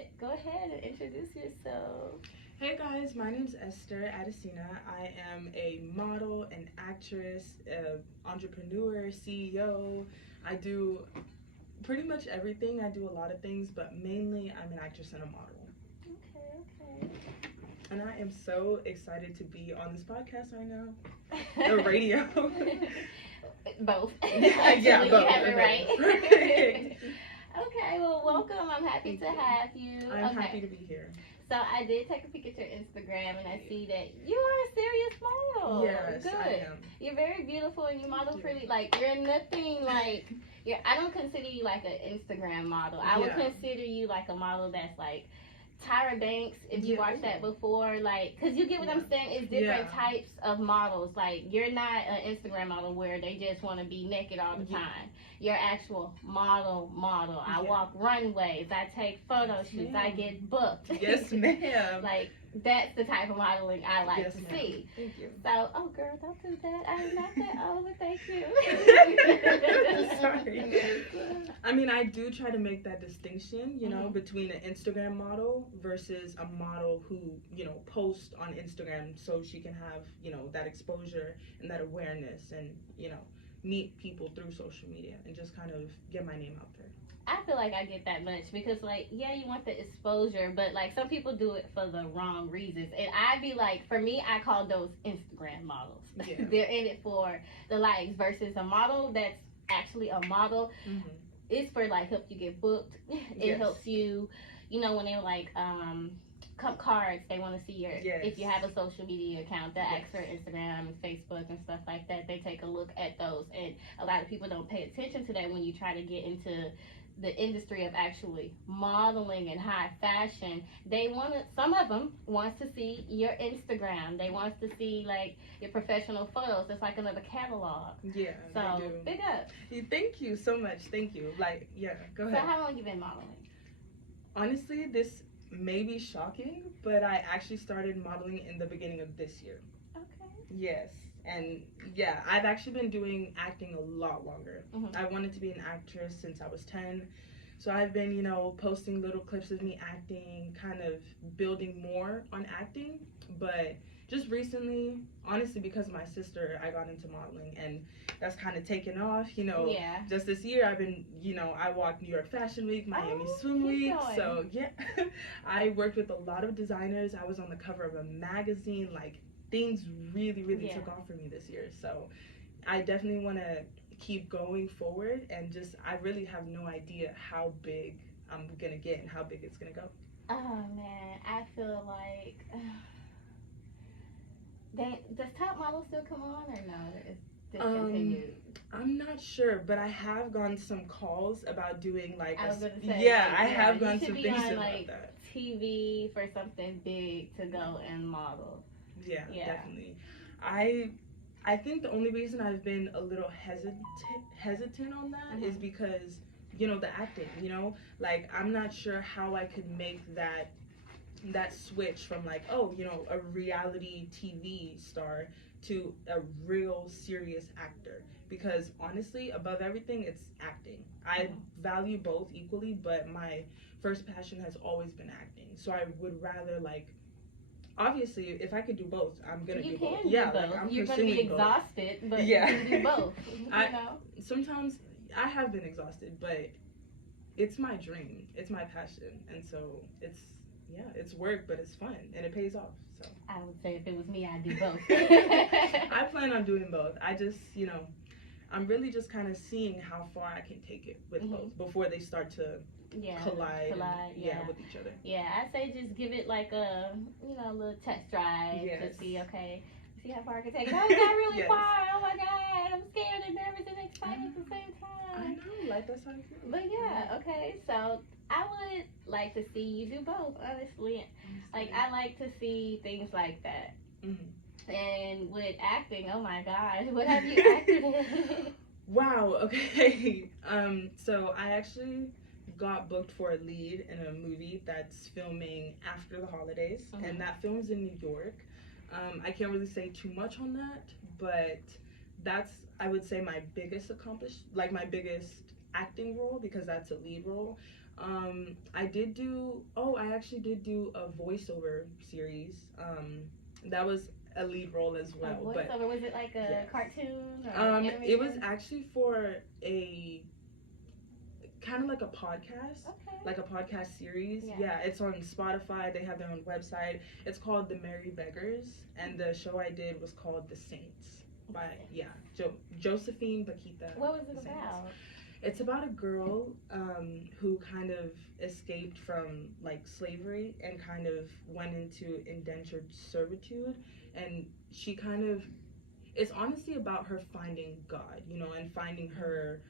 but go ahead and introduce yourself. Hey guys, my name's Esther Adesina. I am a model, an actress, entrepreneur, CEO. I do pretty much everything. I do a lot of things, but mainly I'm an actress and a model. Okay, okay. And I am so excited to be on this podcast right now. The radio. Both. Yeah, Actually, both. you have it right. Perfect. Okay, well, welcome. I'm happy to have you. I'm happy to be here. So I did take a peek at your Instagram, and I see that you are a serious model. Yes, Good. I am. You're very beautiful, and you model pretty. Like you're nothing like. I don't consider you like an Instagram model. I would consider you like a model that's like Tyra Banks, if you watched that before, like, because you get what I'm saying, it's different types of models. Like, you're not an Instagram model where they just want to be naked all the time. You're actual model. I walk runways, I take photo shoots, I get booked. Yes, ma'am. Like, that's the type of modeling I like to see. Thank you. So, oh girl, don't do that. I'm not that old, but thank you. Sorry. I mean, I do try to make that distinction, you know, between an Instagram model versus a model who, you know, posts on Instagram so she can have, you know, that exposure and that awareness and, you know, meet people through social media and just kind of get my name out there. I feel like I get that much because, like, yeah, you want the exposure, but, like, some people do it for the wrong reasons. And I'd be like, for me, I call those Instagram models. Yeah. They're in it for the likes versus a model that's actually a model. It's for, like, help you get booked. It helps you, you know, when they're, like, cards, they want to see your, if you have a social media account, they ask for Instagram and Facebook and stuff like that. They take a look at those. And a lot of people don't pay attention to that when you try to get into the industry of actually modeling and high fashion. They want to, some of them wants to see your Instagram. They wants to see like your professional photos. It's like another catalog. Yeah, so big up. Thank you so much. Thank you. Like, go ahead. So how long you been modeling? Honestly, this may be shocking, but I actually started modeling in the beginning of this year. Okay. Yes. And yeah, I've actually been doing acting a lot longer. I wanted to be an actress since I was 10. So I've been, you know, posting little clips of me acting, kind of building more on acting. But just recently, honestly, because of my sister, I got into modeling and that's kind of taken off, you know. Yeah. Just this year, I've been, you know, I walked New York Fashion Week, Miami Swim Week. Going. So yeah, I worked with a lot of designers. I was on the cover of a magazine, like, things really took off for me this year. So I definitely want to keep going forward and just, I really have no idea how big I'm going to get and how big it's going to go. Oh man, I feel like, does Top Model still come on or no? It's discontinued. I'm not sure, but I have gotten some calls about doing like I was gonna say, I have gotten some things on, about like, that. TV for something big to go and model. Yeah, definitely. I think the only reason I've been a little hesitant on that is because, you know, the acting, you know, like I'm not sure how I could make that switch from like, oh, you know, a reality TV star to a real serious actor, because honestly, above everything, it's acting. I value both equally, but my first passion has always been acting. So I would rather, like, obviously, if I could do both, I'm gonna do both. Yeah, like I'm you're gonna be exhausted, but you can do both. You know? Sometimes I have been exhausted, but it's my dream, it's my passion, and so it's work, but it's fun and it pays off. So I would say if it was me, I'd do both. I plan on doing both. I just, you know, I'm really just kind of seeing how far I can take it with both before they start to collide with each other. Yeah, I say just give it like a, you know, a little test drive to see, okay, see how far I can take it. Oh, we got really far. Oh my God, I'm scared and nervous and excited at the same time. I know, like that's how I feel. But yeah, okay, so I would like to see you do both, honestly. Like, I like to see things like that. And with acting, oh my gosh, what have you acted in? Wow, okay. So I actually got booked for a lead in a movie that's filming after the holidays, and that film's in New York. I can't really say too much on that, but that's, I would say, my biggest my biggest acting role, because that's a lead role. I did do. Oh, I actually did do a voiceover series. That was a lead role as well. A voiceover, but was it like a yes. cartoon or animation? It was actually for a kind of like a podcast. Okay. Like a podcast series. Yeah, it's on Spotify. They have their own website. It's called The Merry Beggars, and the show I did was called The Saints by Josephine Bakita. What was it about? It's about a girl who kind of escaped from like slavery and kind of went into indentured servitude, and she kind of, it's honestly about her finding God, you know, and finding her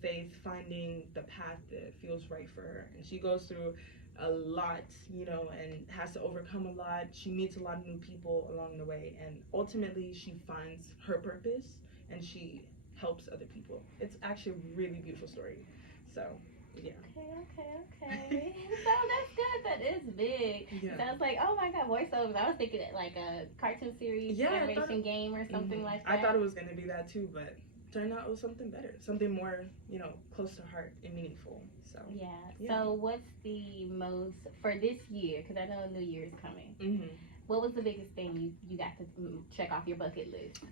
faith, finding the path that feels right for her. And she goes through a lot, you know, and has to overcome a lot. She meets a lot of new people along the way, and ultimately she finds her purpose and she helps other people. It's actually a really beautiful story. So yeah. Okay. So that's good. That is big. Yeah. Sounds like, oh my God, voiceovers. I was thinking like a cartoon series, animation game or something like that. I thought it was gonna be that too, but turned out it was something better, something more, you know, close to heart and meaningful. So yeah. So what's the most for this year? Because I know New Year is coming. What was the biggest thing you got to check off your bucket list?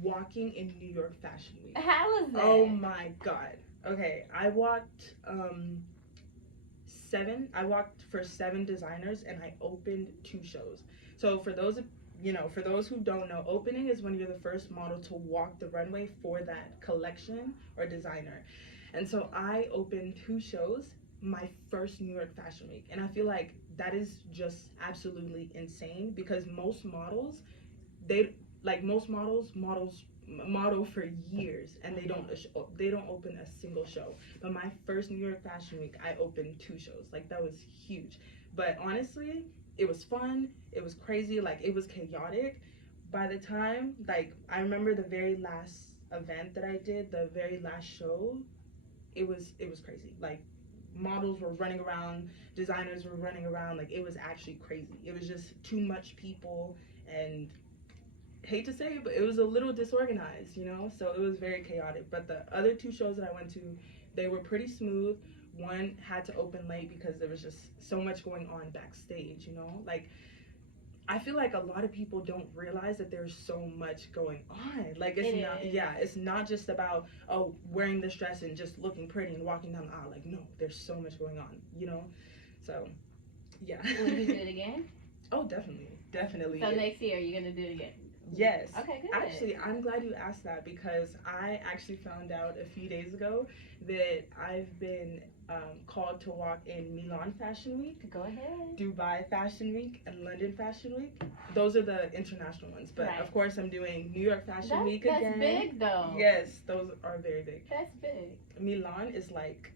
Walking in New York Fashion Week. How was that? Oh my God. Okay, I walked for 7 designers, and I opened 2 shows. So for those who don't know, opening is when you're the first model to walk the runway for that collection or designer. And so I opened 2 shows my first New York Fashion Week, and I feel like that is just absolutely insane, because most models, model for years and they don't open a single show. But my first New York Fashion Week, I opened 2 shows. Like, that was huge. But honestly, it was fun, it was crazy, like it was chaotic. By the time, like, I remember the very last event that I did, the very last show, it was crazy. Like, models were running around, designers were running around, like it was actually crazy. It was just too much people, and hate to say it, but it was a little disorganized, you know, so it was very chaotic. But the other 2 shows that I went to, they were pretty smooth. One had to open late because there was just so much going on backstage, you know. Like, I feel like a lot of people don't realize that there's so much going on. Like, it's not just about, oh, wearing this dress and just looking pretty and walking down the aisle. Like, no, there's so much going on, you know. So yeah. Will you do it again? Oh, definitely. So next year you're gonna do it again? Yes. Okay, good. Actually, I'm glad you asked that, because I actually found out a few days ago that I've been called to walk in Milan Fashion Week. Go ahead. Dubai Fashion Week and London Fashion Week. Those are the international ones. But of course, I'm doing New York Fashion Week again. That's big, though. Yes, those are very big. That's big. Milan is like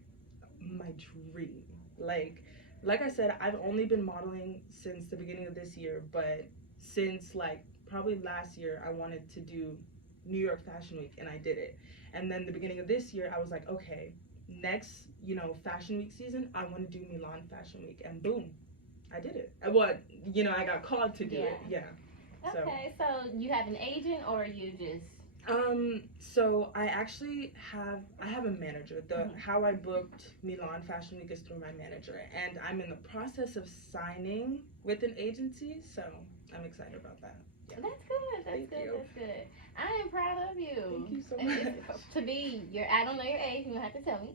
my dream. Like I said, I've only been modeling since the beginning of this year, but since like probably last year, I wanted to do New York Fashion Week, and I did it. And then the beginning of this year, I was like, okay, next, you know, Fashion Week season, I want to do Milan Fashion Week, and boom, I did it. I got called to do it. Yeah. Okay, so you have an agent, or you just? So I actually have a manager. How I booked Milan Fashion Week is through my manager, and I'm in the process of signing with an agency, so I'm excited about that. Yeah. That's good. That's good. I am proud of you. Thank you so much. To be I don't know your age, you don't have to tell me.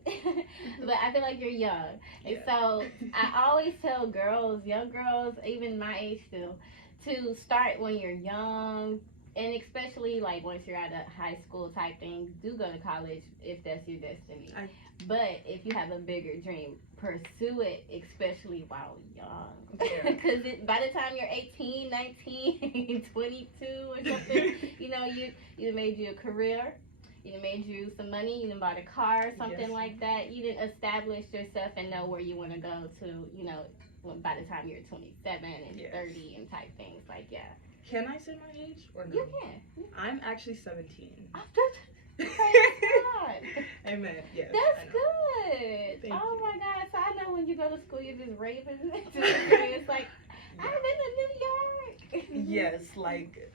But I feel like you're young. And so I always tell young girls, even my age still, to start when you're young. And especially like once you're out of high school type thing, do go to college if that's your destiny. But if you have a bigger dream, pursue it, especially while young. Because by the time you're 18, 19, 22 or something, you know, you made you a career, you made you some money, you done bought a car, something like that. You didn't establish yourself and know where you want to go to, you know, by the time you're 27 and 30 and type things like Can I say my age or no? You can. I'm actually 17. Praise God. Amen. Yes. That's good. Thank oh you. my God. So I know when you go to school, you're just raving. It's like, I'm in New York. Yes, like,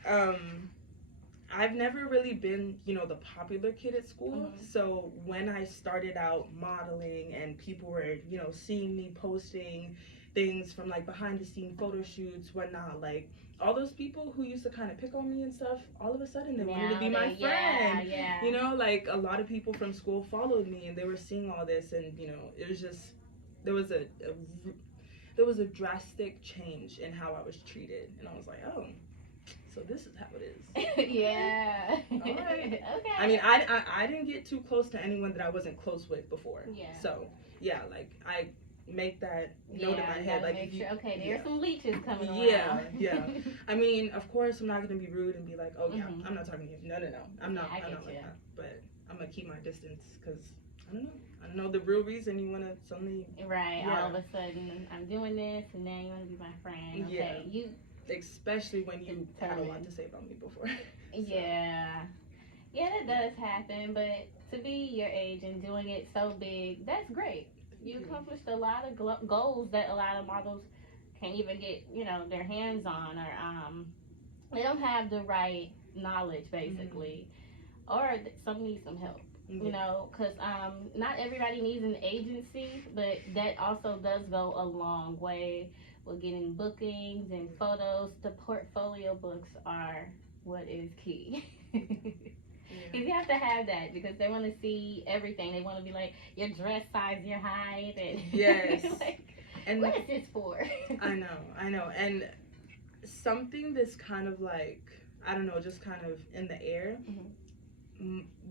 I've never really been, you know, the popular kid at school. So when I started out modeling and people were, you know, seeing me posting things from like behind the scene photo shoots, whatnot, like all those people who used to kind of pick on me and stuff, all of a sudden they wanted to be my friend. Yeah. You know, like a lot of people from school followed me and they were seeing all this, and you know, it was just there was a drastic change in how I was treated, and I was like, oh, so this is how it is. Yeah. All right. Okay. I mean, I didn't get too close to anyone that I wasn't close with before. Yeah. So yeah, like I make that note in my head, like make sure, okay, there's some leeches coming around. Yeah. I mean, of course, I'm not gonna be rude and be like, oh yeah, I'm not talking to you. No, I'm not. I'm not like that. But I'm gonna keep my distance because I don't know the real reason you wanna suddenly. Right. Yeah. All of a sudden, I'm doing this, and now you wanna be my friend. Okay. Yeah. Especially when you had a lot to say about me before. So. Yeah, that does happen. But to be your age and doing it so big, that's great. You accomplished a lot of goals that a lot of models can't even get, you know, their hands on, or they don't have the right knowledge, basically, or some need some help. You know, because not everybody needs an agency, but that also does go a long way with getting bookings and photos. The portfolio books are what is key. Because you have to have that, because they want to see everything. They want to be like your dress size, your height, and yes. Like, and what is this for? I know. And something that's kind of like, I don't know, just kind of in the air.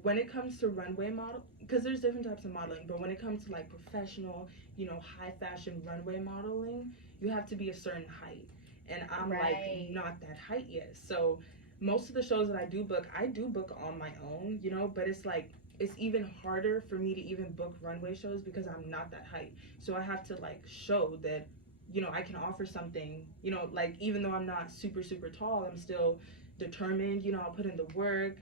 When it comes to runway model, because there's different types of modeling, but when it comes to like professional, you know, high fashion runway modeling, you have to be a certain height, and I'm like not that height yet. So most of the shows that I do book on my own, you know, but it's like it's even harder for me to even book runway shows because I'm not that height. So I have to like show that, you know, I can offer something, you know, like even though I'm not super tall, I'm still determined, you know, I'll put in the work.